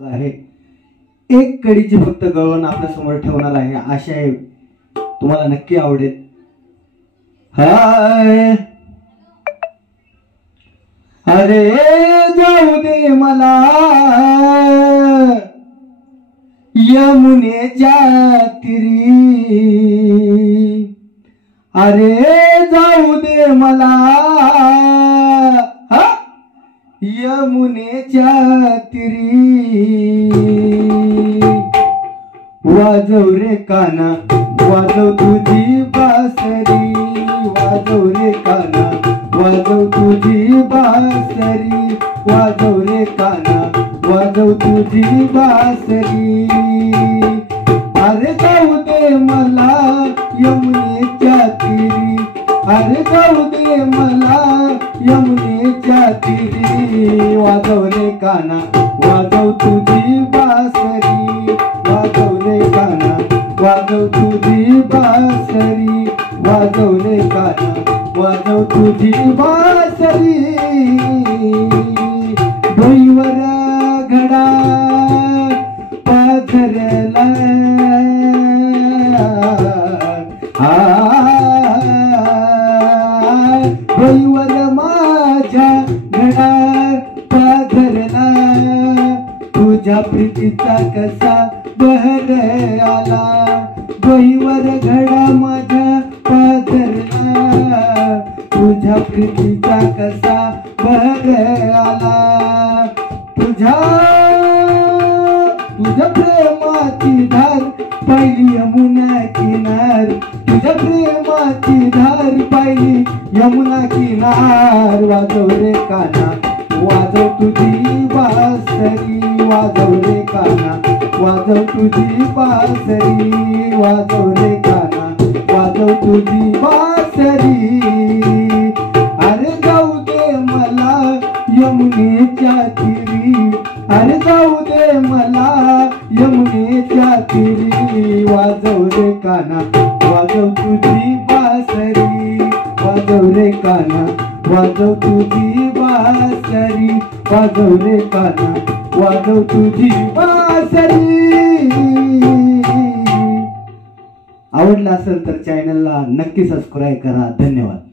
आहे एक कडीची फक्त गळवण आपल्या समोर ठेवणार आहे, आशा आहे तुम्हाला नक्की आवडेल। हाय अरे जाऊ दे मला यमुनेच्या तीरी, अरे जाऊ दे मला यमुनेच्या तीरी, वाजव रे काना वाजव तुझी बासरी, वाजव रे काना वाजव तुझी बासरी, वाजव रे काना वाजव तुझी बासरी, अरे जाऊ दे मला यमुनेच्या तीरी, अरे जाऊ दे मला यमुनेच्या तीरी, वाजव रे काना वाजव तुझी बासरी, वाजव रे काना वाजव तुझी बासरी, वाजव रे काना वाजव तुझी बासरी, डोईवर घडा पाथरला डोईवर माझ्या घडा पाथरला, तुझ्या प्रीतीचा कसा बहर आला, डोईवर घडा माझ्या पाथरला, तुझ्या प्रीतीचा कसा बहर आला, तुझ्या प्रेमाची धार पाहिली यमुना किनार, तुझ्या प्रेमाची धार पाहिली यमुना किनार, वाजव रे काना वाजव तुझी बासरी, वाजव रे काना वाजव तुझी बासरी, वाजव रे काना वाजव तुझी बासरी, अरे जाऊ दे मला यमुनेच्या तीरी, अरे जाऊ दे मला यमुनेच्या तीरी, वाजव रे काना वाजव तुझी बासरी, वाजव रे काना वाजव तुझी बासरी, वाजव रे काना वाजव तुझी बासरी। आवडला असेल तर चॅनलला नक्की सबस्क्राईब करा। धन्यवाद।